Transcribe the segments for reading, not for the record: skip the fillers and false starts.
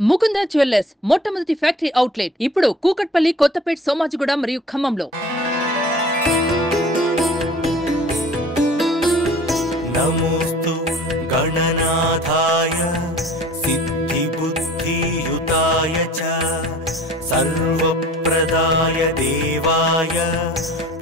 ముకుంద జ్యువెల్లర్స్ మొట్టమొదటి factory outlet ఇప్పుడు కూకట్పల్లి, కొత్తపేట్, సోమాజిగూడ మరియు ఖమ్మంలో. నమోస్తు గణనాథాయ సిద్ధి బుద్ధియుతాయ చ సర్వప్రదాయ దేవాయ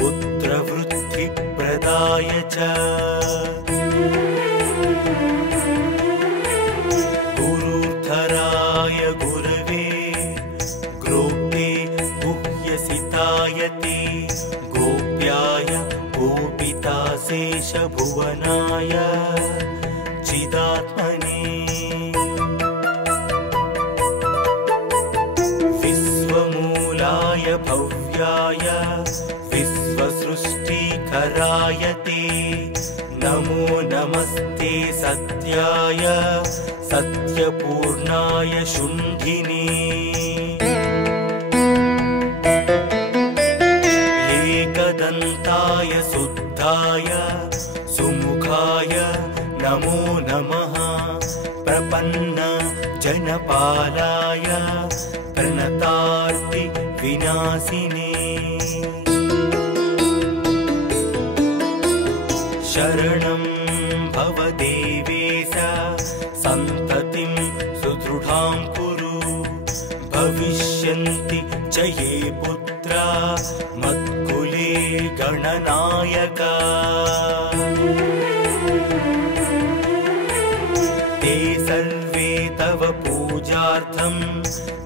పుత్రవృద్ధిప్రదాయ చ గురుధరాయ గురవే గ్రోప్తే గుహ్యసితాయతే గోప్యాయ गोपिताशेषभुवनाय चिदात्मने विश्वमूलाय भव्याय विश्वसृष्टिकराय ते नमो नमस्ते सत्याय सत्यपूर्णाय शुण्ठिने एकदन्ताय शुद्धाय सुमुखाय नमो नमः प्रपन्न जनपालाय प्रणतार्ति विनाशिने शरणं भव देवेश सन्ततिं सुदृढां कुरु भविष्यन्ति च ये पुत्रा मत्कुले गणनायका ते सर्वे तव पूजार्थं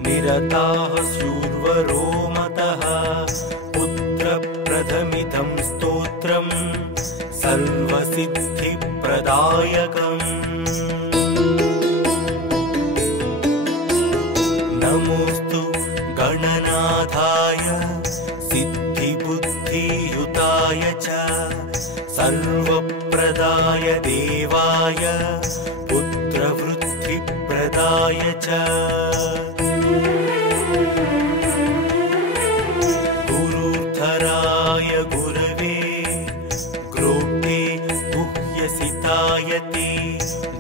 निरताः शूर्वरो मतः पुत्रप्रथमिदं स्तोत्रं सर्वसिद्धिप्रदायकम् नमोस्तु गणनाथाय सिद्धिबुद्धियुताय च सर्वप्रदाय देवाय पुत्रवृद्धिप्रदाय च गुरुधराय गुरवे ग्रोप्ते गुह्यसिताय ते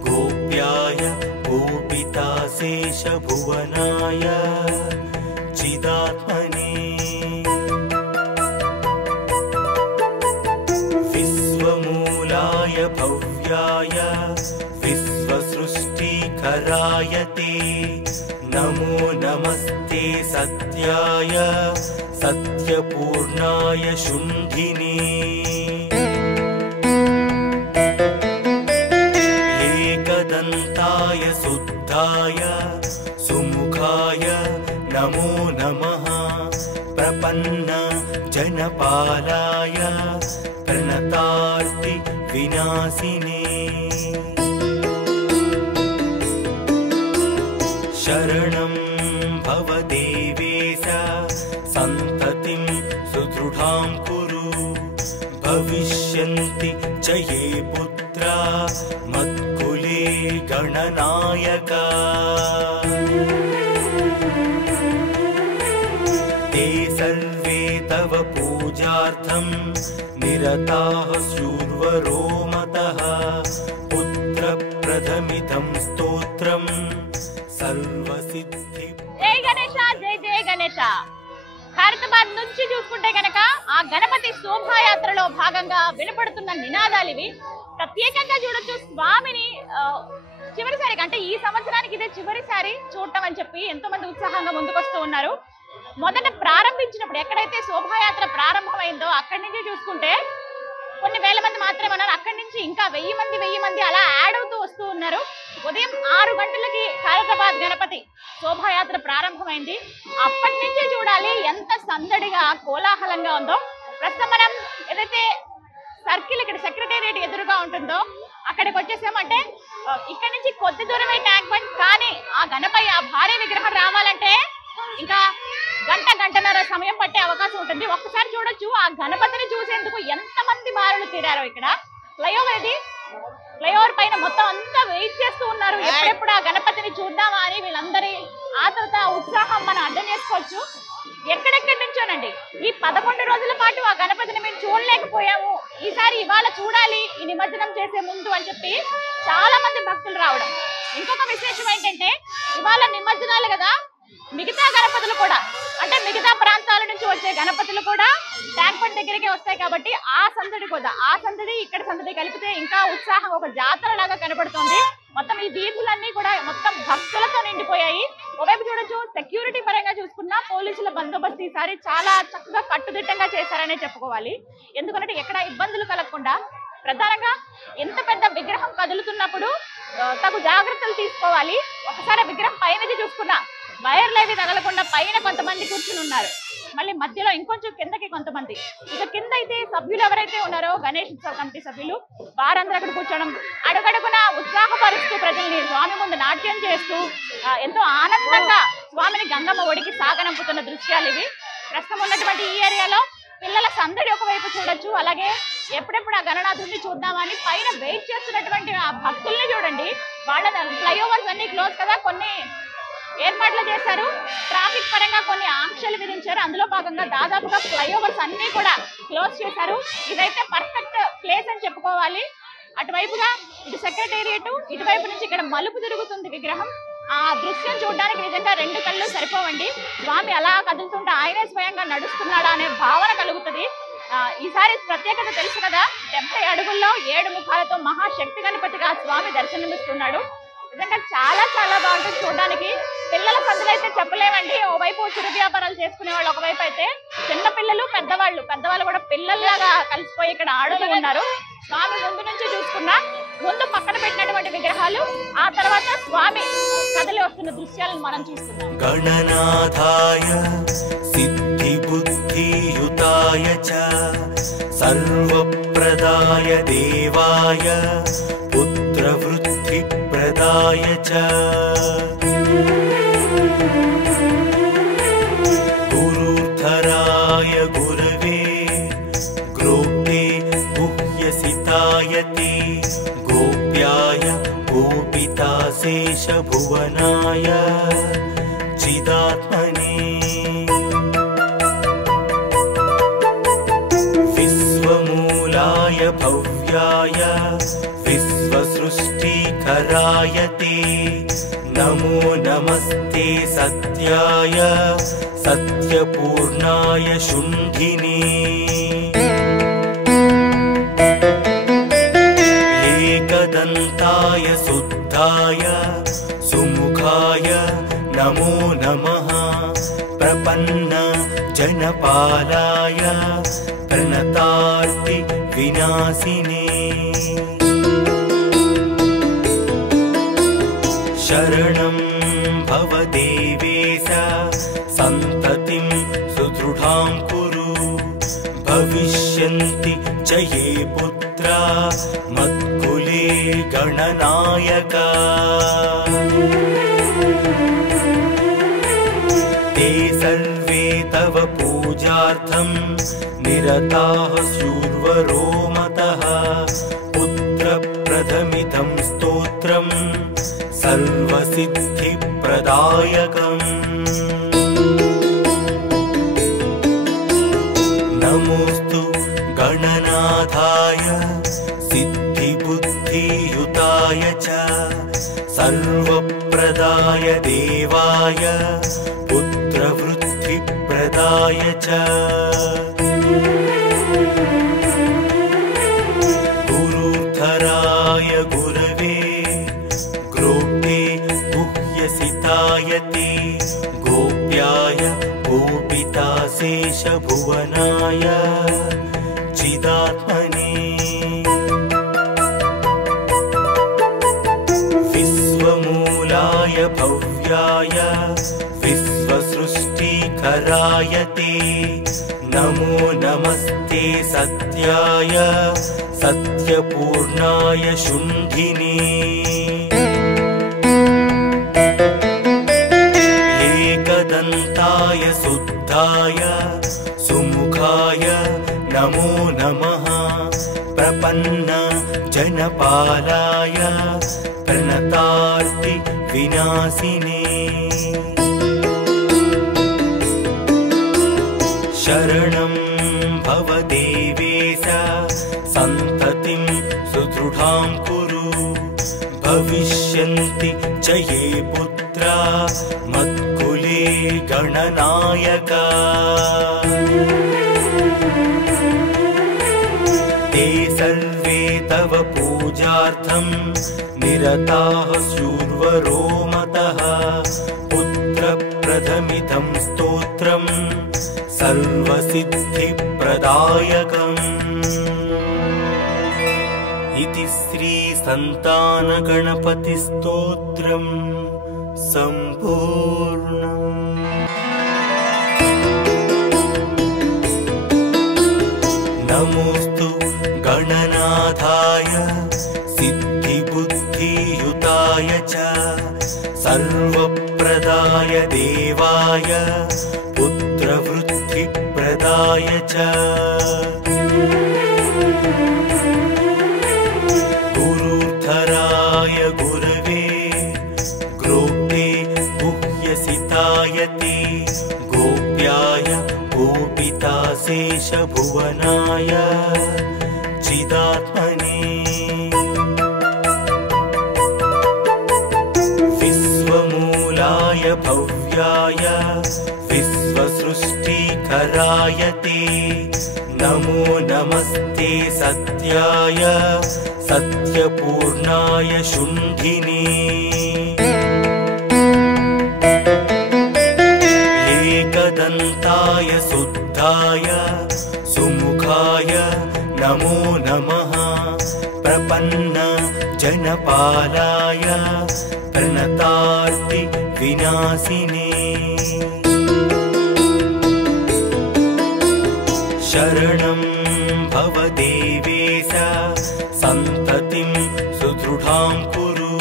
गोप्याय गोपिताशेषभुवनाय चिदात्मने विश्वमूलाय भव्याय विश्वसृष्टिकराय ते नमो नमस्ते सत्याय सत्यपूर्णाय शुण्ठिने एकदन्ताय शुद्धाय सुमुखाय नमो नमः प्रपन्न जनपालाय प्रणतार्ति विनाशिने शरणं भव देवेश सन्ततिं सुदृढां कुरु भविष्यन्ति च ये पुत्रा मत्कुले गणनायका ते सर्वे तव पूजार्थं निरताः शूर्वरो मतः पुत्रप्रथमिदं स्तोत्रं सर्वसिद्धि जय गणेश जय जय गणेश ఖైరతాబాద్ నుంచి చూసుకుంటే గనక ఆ గణపతి శోభాయాత్రలో భాగంగా వినపడుతున్న నినాదాలు ఇవి. ప్రత్యేకంగా చూడొచ్చు స్వామిని చివరిసారి అంటే ఈ సంవత్సరానికి ఇదే చివరిసారి చూడటం అని చెప్పి ఎంతో మంది ఉత్సాహంగా ముందుకొస్తూ ఉన్నారు. మొదట ప్రారంభించినప్పుడు ఎక్కడైతే శోభాయాత్ర ప్రారంభమైందో అక్కడి నుంచి చూసుకుంటే కొన్ని వేల మంది మాత్రమే ఉన్నారు. అక్కడి నుంచి ఇంకా 1000 మంది అలా యాడ్ అవుతూ వస్తూ ఉన్నారు. ఉదయం 6 గంటలకి ఖైరతాబాద్ గణపతి శోభాయాత్ర ప్రారంభమైంది. అప్పటి నుంచే చూడాలి ఎంత సందడిగా కోలాహలంగా ఉందో. ప్రస్తుతం మనం ఏదైతే సర్కిల్ ఇక్కడ సెక్రటేరియట్ ఎదురుగా ఉంటుందో అక్కడికి వచ్చేసామంటే ఇక్కడ నుంచి కొద్ది దూరమే ట్యాంక్ బండ్, కానీ ఆ గణపతి ఆ భారీ విగ్రహం రావాలంటే ఇంకా గంటన్నర సమయం పట్టే అవకాశం ఉంటుంది. ఒక్కసారి చూడొచ్చు ఆ గణపతిని చూసేందుకు ఎంతమంది బారులు తీరారో. ఇక్కడ ఫ్లైఓవర్ ఇది, ఫ్లైఓవర్ పైన మొత్తం అంతా వెయిట్ చేస్తూ ఉన్నారు ఎప్పుడెప్పుడు ఆ గణపతిని చూద్దామా అని. వీళ్ళందరి ఆతృత ఉత్సాహం మనం అర్థం చేసుకోవచ్చు. ఎక్కడెక్కడి నుంచోనండి ఈ 11 రోజుల పాటు ఆ గణపతిని మేము చూడలేకపోయాము ఈసారి ఇవాళ చూడాలి ఈ నిమజ్జనం చేసే ముందు అని చెప్పి చాలా మంది భక్తులు రావడం. ఇంకొక విశేషం ఏంటంటే ఇవాళ నిమజ్జనాలు కదా, మిగతా గణపతులు కూడా అంటే మిగతా ప్రాంతాల నుంచి వచ్చే గణపతులు కూడా ట్యాంక్ బండ్ దగ్గరికి వస్తాయి కాబట్టి ఆ సందడి ఇక్కడ సందడి కలిపితే ఇంకా ఉత్సాహం, ఒక జాతర లాగా కనబడుతుంది. మొత్తం ఈ వీధులన్నీ కూడా మొత్తం భక్తులతో నిండిపోయాయి. ఒకవైపు చూడొచ్చు, సెక్యూరిటీ పరంగా చూసుకున్నా పోలీసుల బందోబస్తు ఈసారి చాలా చక్కగా కట్టుదిట్టంగా చేశారనే చెప్పుకోవాలి. ఎందుకంటే ఎక్కడ ఇబ్బందులు కలగకుండా ప్రధానంగా ఎంత పెద్ద విగ్రహం కదులుతున్నప్పుడు తగు జాగ్రత్తలు తీసుకోవాలి. ఒకసారి విగ్రహం పైనది చూసుకున్నా వైర్లేవి తగలకుండా పైన కొంతమంది కూర్చుని ఉన్నారు, మళ్ళీ మధ్యలో ఇంకొంచెం కిందకి కొంతమంది. ఇక కింద అయితే సభ్యులు ఎవరైతే ఉన్నారో గణేష్ ఉత్సవ కమిటీ సభ్యులు వారందరూ అక్కడ కూర్చోవడం, అడుగడుగున ఉత్సాహపరుస్తూ ప్రజల్ని స్వామి ముందు నాట్యం చేస్తూ ఎంతో ఆనందంగా స్వామిని గంగమ్మ ఒడికి సాగనంపుతున్న దృశ్యాలు ఇవి. ప్రస్తుతం ఉన్నటువంటి ఈ ఏరియాలో పిల్లల సందడి ఒకవైపు చూడొచ్చు, అలాగే ఎప్పుడెప్పుడు ఆ గణనాథుడిని చూద్దామని పైన వెయిట్ చేస్తున్నటువంటి ఆ భక్తుల్ని చూడండి. వాళ్ళ ఫ్లైఓవర్స్ అన్ని క్లోజ్ కదా, కొన్ని ఏర్పాట్లు చేశారు, ట్రాఫిక్ పరంగా కొన్ని ఆంక్షలు విధించారు. అందులో భాగంగా దాదాపుగా ఫ్లైఓవర్స్ అన్ని కూడా క్లోజ్ చేశారు. ఇదైతే పర్ఫెక్ట్ ప్లేస్ అని చెప్పుకోవాలి. అటువైపుగా ఇటు సెక్రటేరియట్, ఇటువైపు నుంచి ఇక్కడ మలుపు తిరుగుతుంది విగ్రహం. ఆ దృశ్యం చూడడానికి నిజంగా రెండు కళ్ళు సరిపోవండి. స్వామి అలా కదులుతుంటే ఆయనే స్వయంగా నడుస్తున్నాడా అనే భావన కలుగుతుంది. ఈసారి ప్రత్యేకత తెలుసు కదా, 70 అడుగుల్లో 7 ముఖాలతో మహాశక్తి గణపతిగా స్వామి దర్శనమిస్తున్నాడు. నిజంగా చాలా చాలా బాగుంటుంది చూడడానికి. పిల్లల సందులు అయితే చెప్పలేమండి. ఓవైపు చిరు వ్యాపారాలు చేసుకునే వాళ్ళు, ఒకవైపు అయితే చిన్న పిల్లలు పెద్దవాళ్ళు కూడా పిల్లల్లాగా కలిసిపోయి ఇక్కడ ఆడుతూ ఉన్నారు. స్వామి ముందు నుంచి చూసుకున్నా ముందు పక్కన పెట్టినటువంటి విగ్రహాలు, ఆ తర్వాత స్వామి కదలి వస్తున్న దృశ్యాలను మనం చూస్తున్నాం. గణనాథాయ సిద్ధి బుద్ధి యుతాయ చ సర్వప్రదాయ దేవాయ పుత్ర వృద్ధి ప్రదాయ చ గురుధరాయ గురవే గ్రోప్తే గుహ్యసితాయతే గోప్యాయ గోపితాశేష భువనాయ చిదాత్మనే విశ్వమూలాయ భవ్యాయ విశ్వసృష్టికరాయ తే నమో నమస్తే సత్యాయ సత్యపూర్ణాయ శుంఠినే ఏకదంతాయ శుద్ధాయ సుముఖాయ నమో నమః ప్రపన్న జనపాలాయ ప్రణతార్తి వినాశినే శరణం భవ దేవేశ సంతతిం సుదృఢాం కురు భవిష్యంతి చ యే పుత్రా మత్కులే గణనాయకా ते सर्वे तव पूजार्थं निरताः शूर्वरो मतः पुत्रप्रथमितं स्तोत्रं सर्वसिद्धिप्रदायकम् नमोऽस्तु गणनाथाय सिद्धिबुद्धियुताय च सर्वप्रदाय देवाय पुत्रवृद्धिप्रदाय च गुरुधराय गुरवे ग्रोप्ते गुह्यसिताय ते गोप्याय गोपिताशेष भुवनाय चिदात्मने विश्वमूलाय भव्याय विश्वसृष्टिकराय ते नमो नमस्ते सत्याय सत्यपूर्णाय शुंठिने एकदन्ताय शुद्धाय सुमुखाय नमो नमः प्रपन्न जनपालाय प्रणतार्ति विनाशिने शरणं भव देवेश गणनायक ते सर्वे तव पूजार्थं निरताः शूर्वरो मतः पुत्रप्रथमिदं स्तोत्रं सर्वसिद्धिप्रदायकम् इति श्री संतानगणपतिस्तोत्रम् सम्पूर्णम्। नमोस्तु गणनाथाय सिद्धिबुद्धियुताय च सर्वप्रदाय देवाय पुत्रवृद्धिप्रदाय च गुरुधराय गुरवे ग्रोप्ते गुह्यसिताय ते गोप्याय गोपिताशेषभुवनाय चिदात्मने विश्वमूलाय भव्याय विश्वसृष्टिकराय ते नमो नमस्ते सत्याय सत्यपूर्णाय शुण्ठिने एकदन्ताय शुद्धाय सुमुखाय नमो नमः प्रपन्न जनपालाय प्रणतार्ति विनाशिने शरणं भव देवेश सन्ततिं सुदृढां कुरु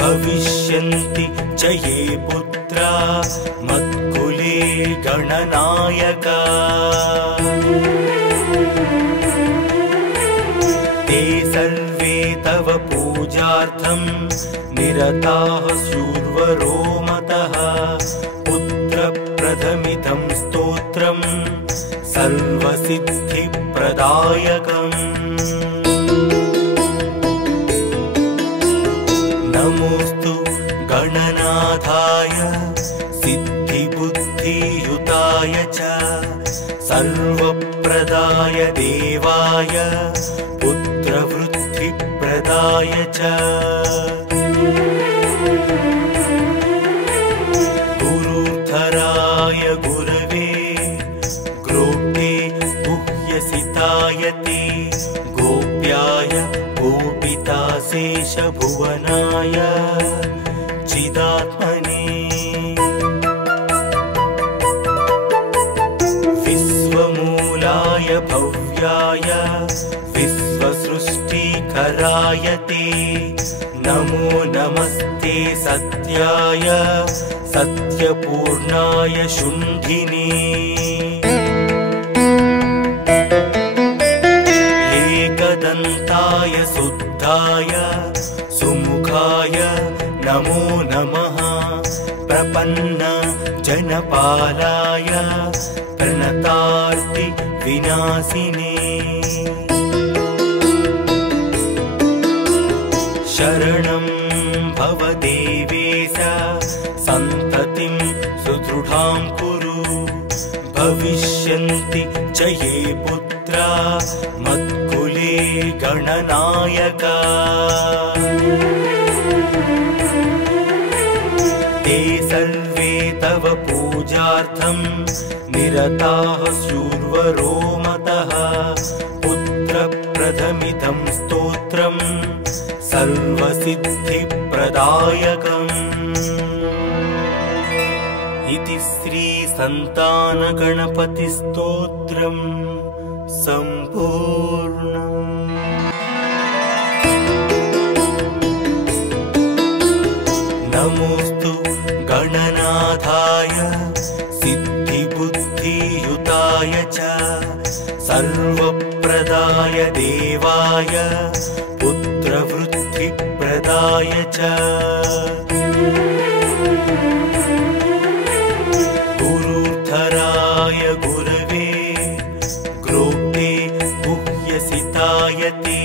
भविष्यन्ति च ये पुत्रा मत्कुले गणनायक ते सर्वे तव पूजार्थं निरताः शूर्वरो मतः पुत्रप्रथमिदं स्तोत्रं सर्वसिद्धिप्रदायकम् नमोस्तु गणनाथाय सिद्धिबुद्धियुताय च सर्वप्रदाय देवाय पुत्रवृद्धिप्रदाय च गुरुधराय गुरवे ग्रोप्ते गुह्यसिताय ते गोप्याय गोपिताशेषभुवनाय चिदात्मने विश्वमूलाय भव्याय विश्वसृष्टिकराय ते नमो नमस्ते सत्याय सत्यपूर्णाय शुण्ठिने एकदन्ताय शुद्धाय सुमुखाय नमो नमः प्रपन्न जनपालाय प्रणतार्ति विनाशिने शरणं भव देवेश सन्ततिं सुदृढां कुरु भविष्यन्ति च ये पुत्रा मत्कुले गणनायक ते सर्वे तव पूजार्थं निरताः शूर्वरो मतः पुत्रप्रथमिदं स्तोत्रं सर्वसिद्धिप्रदायकम् इति श्री संतानगणपतिस्तोत्रम् सम्पूर्णम्। नमोस्तु गणनाथाय सिद्धिबुद्धियुताय च सर्वप्रदाय देवाय पुत्रवृद्धिप्रदाय च गुरुधराय गुरवे ग्रोप्ते गुह्यसिताय ते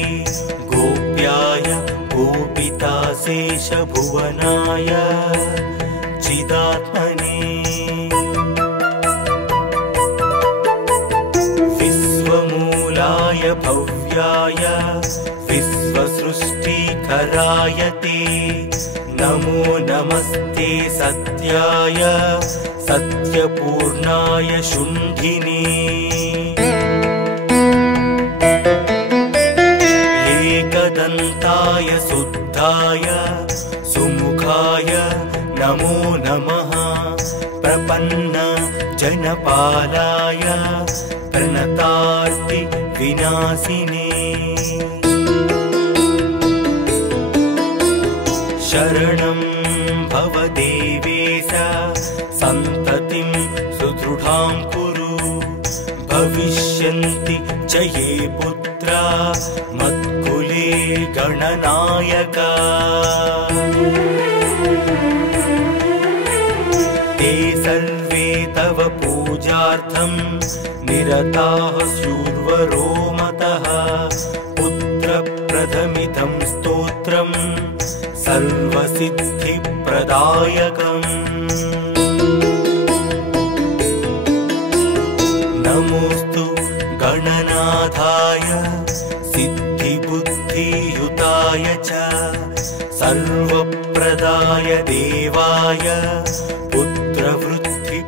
गोप्याय गोपिताशेषभुवनाय चिदात्मने जननी विश्वमूलाय भव्याय विश्वसृष्टिकराय ते नमो नमस्ते सत्याय सत्यपूर्णाय शुण्ठिने एकदन्ताय शुद्धाय सुमुखाय नमो नमः प्रपन्न जनपालाय प्रणतार्ति विनाशिने शरणं भव देवेश सन्ततिं सुदृढां कुरु भविष्यन्ति च ये पुत्रा मत्कुले गणनायका ते सर्वे तव पूजार्थं निरताः स्युर्वरो मतः पुत्रप्रथमिदं स्तोत्रं सर्वसिद्धिप्रदायकम् नमोस्तु गणनाथाय सिद्धिबुद्धियुताय च सर्वप्रदाय देवाय पुत्रवृद्धि